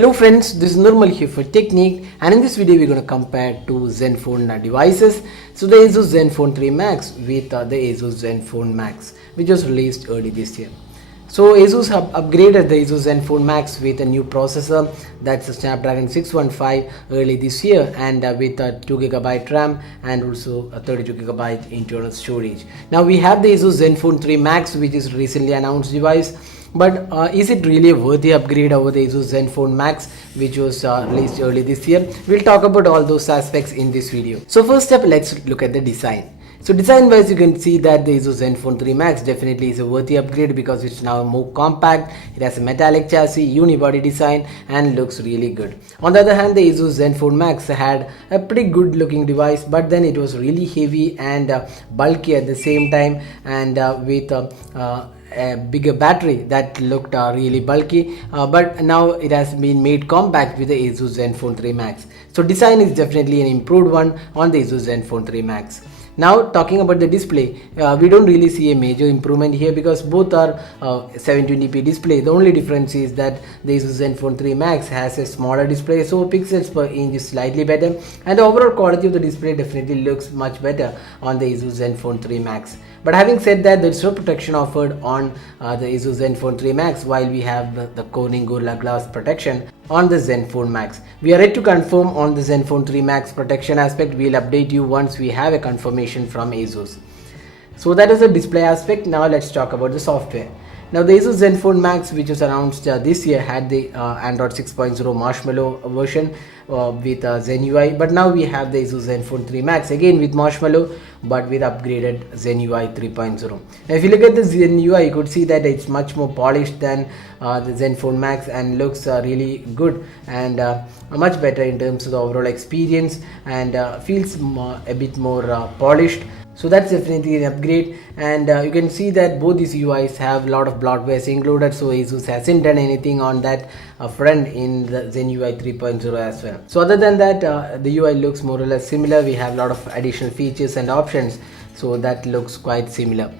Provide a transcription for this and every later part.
Hello friends, this is Nirmal here for Technique, and in this video we're going to compare two Zenfone devices. So the ASUS Zenfone 3 Max with the ASUS Zenfone Max, which was released early this year. So ASUS have upgraded the ASUS Zenfone Max with a new processor, that's a Snapdragon 615 early this year, and with a 2GB RAM and also a 32GB internal storage. Now we have the ASUS Zenfone 3 Max, which is recently announced device. But is it really a worthy upgrade over the ASUS Zenfone Max, which was released early this year? We'll talk about all those aspects in this video. So first up, let's look at the design. So design wise, you can see that the ASUS Zenfone 3 Max definitely is a worthy upgrade because it's now more compact. It has a metallic chassis, unibody design, and looks really good. On the other hand, the ASUS Zenfone Max had a pretty good looking device, but then it was really heavy and bulky at the same time, and with a bigger battery that looked really bulky, but now it has been made compact with the ASUS Zenfone 3 Max. So design is definitely an improved one on the ASUS Zenfone 3 Max. Now talking about the display, we don't really see a major improvement here because both are 720p display. The only difference is that the ASUS Zenfone 3 Max has a smaller display, so pixels per inch is slightly better, and the overall quality of the display definitely looks much better on the ASUS Zenfone 3 Max. But having said that, there is no protection offered on the ASUS Zenfone 3 Max, while we have the Corning Gorilla Glass protection on the Zenfone Max. We are yet to confirm on the Zenfone 3 Max protection aspect. We'll update you once we have a confirmation from ASUS. So that is the display aspect. Now let's talk about the software. Now the ASUS Zenfone Max, which was announced this year, had the Android 6.0 Marshmallow version with Zen UI, but now we have the ASUS Zenfone 3 Max again with Marshmallow, but with upgraded Zen UI 3.0. Now if you look at the Zen UI, you could see that it's much more polished than the Zenfone Max and looks really good and much better in terms of the overall experience, and feels a bit more polished. So that's definitely an upgrade, and you can see that both these UIs have a lot of bloatware included, so ASUS hasn't done anything on that front in the Zen UI 3.0 as well. So other than that, the UI looks more or less similar. We have a lot of additional features and options, so that looks quite similar.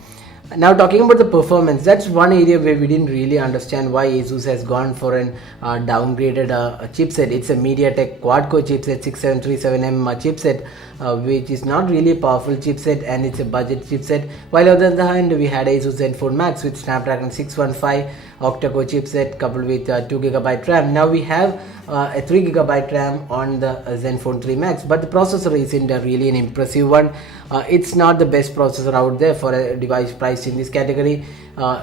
Now talking about the performance, that's one area where we didn't really understand why ASUS has gone for an downgraded chipset. It's a MediaTek quad-core chipset, 6737M chipset, which is not really a powerful chipset, and it's a budget chipset. While on the other hand, we had ASUS Zenfone Max with Snapdragon 615 octa-core chipset coupled with 2GB RAM. Now we have a 3GB RAM on the Zenfone 3 Max, but the processor isn't really an impressive one. It's not the best processor out there for a device priced in this category.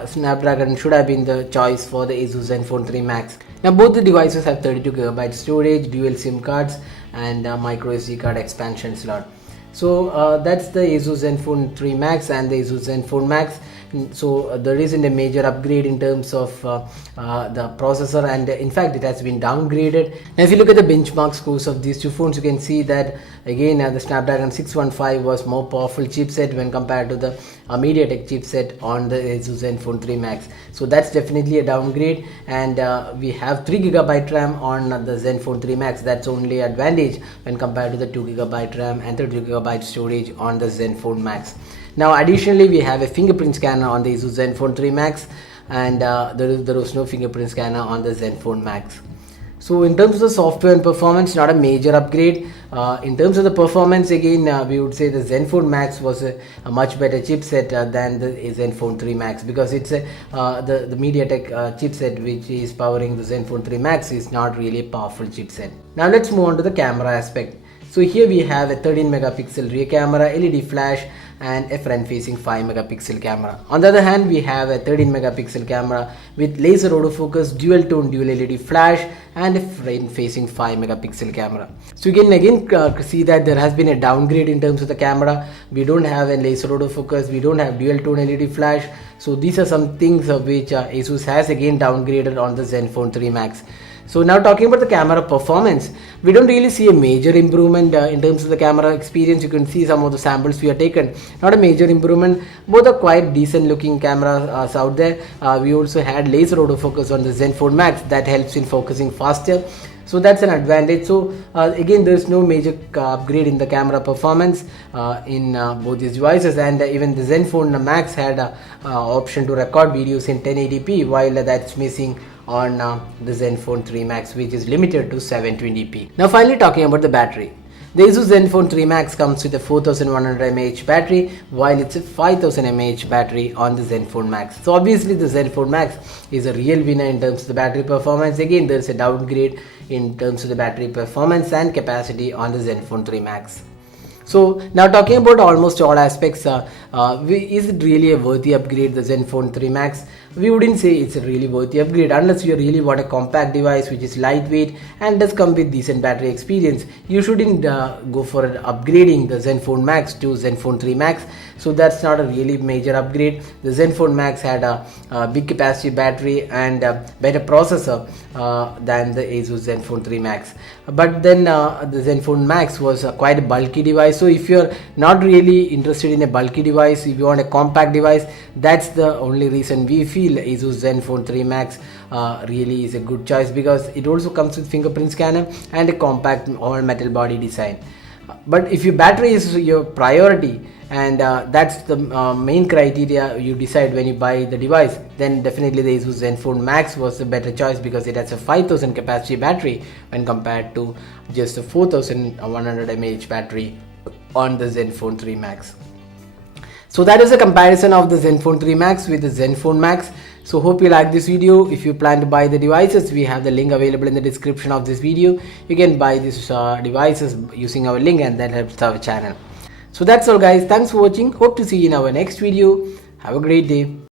Snapdragon should have been the choice for the ASUS Zenfone 3 Max. Now both the devices have 32GB storage, dual SIM cards, and micro SD card expansion slot. So that's the ASUS Zenfone 3 Max and the ASUS Zenfone Max. So there isn't a major upgrade in terms of the processor, and in fact it has been downgraded. Now if you look at the benchmark scores of these two phones, you can see that again the Snapdragon 615 was more powerful chipset when compared to the MediaTek chipset on the ASUS Zenfone 3 Max. So that's definitely a downgrade, and we have 3GB RAM on the Zenfone 3 Max. That's only advantage when compared to the 2GB RAM and 32GB storage on the Zenfone Max. Now additionally, we have a fingerprint scanner on the ASUS Zenfone 3 Max, and there was no fingerprint scanner on the Zenfone Max. So in terms of the software and performance, not a major upgrade. In terms of the performance, again we would say the Zenfone Max was a much better chipset than the Zenfone 3 Max, because it's the MediaTek chipset which is powering the Zenfone 3 Max is not really a powerful chipset. Now let's move on to the camera aspect. So here we have a 13 megapixel rear camera, LED flash, and a front facing 5 megapixel camera. On the other hand, we have a 13 megapixel camera with laser autofocus, dual tone dual LED flash, and a front facing 5 megapixel camera. So you can again see that there has been a downgrade in terms of the camera. We don't have a laser autofocus, we don't have dual tone LED flash. So these are some things of which ASUS has again downgraded on the Zenfone 3 Max. So now talking about the camera performance, we don't really see a major improvement in terms of the camera experience. You can see some of the samples we have taken, not a major improvement. Both are quite decent looking cameras out there. We also had laser autofocus on the Zenfone Max that helps in focusing faster. So that's an advantage. So again, there's no major upgrade in the camera performance in both these devices, and even the Zenfone Max had option to record videos in 1080p, while that's missing on the Zenfone 3 Max, which is limited to 720p. Now finally talking about the battery. The ASUS Zenfone 3 Max comes with a 4100 mAh battery, while it's a 5000 mAh battery on the Zenfone Max. So obviously the Zenfone Max is a real winner in terms of the battery performance. Again, there's a downgrade in terms of the battery performance and capacity on the Zenfone 3 Max. So now talking about almost all aspects, is it really a worthy upgrade, the Zenfone 3 Max? We wouldn't say it's a really worthy upgrade unless you really want a compact device which is lightweight and does come with decent battery experience. You shouldn't go for upgrading the Zenfone Max to Zenfone 3 Max. So that's not a really major upgrade. The Zenfone Max had a big capacity battery and better processor than the ASUS Zenfone 3 Max. But then the Zenfone Max was quite a bulky device. So if you're not really interested in a bulky device, if you want a compact device, that's the only reason we feel ASUS Zenfone 3 Max really is a good choice, because it also comes with fingerprint scanner and a compact all metal body design. But if your battery is your priority and that's the main criteria you decide when you buy the device, then definitely the ASUS Zenfone Max was the better choice, because it has a 5000 capacity battery when compared to just a 4100 mAh battery on the Zenfone 3 Max. So that is a comparison of the Zenfone 3 Max with the Zenfone Max. So hope you like this video. If you plan to buy the devices, we have the link available in the description of this video. You can buy these devices using our link, and that helps our channel. So that's all guys. Thanks for watching. Hope to see you in our next video. Have a great day.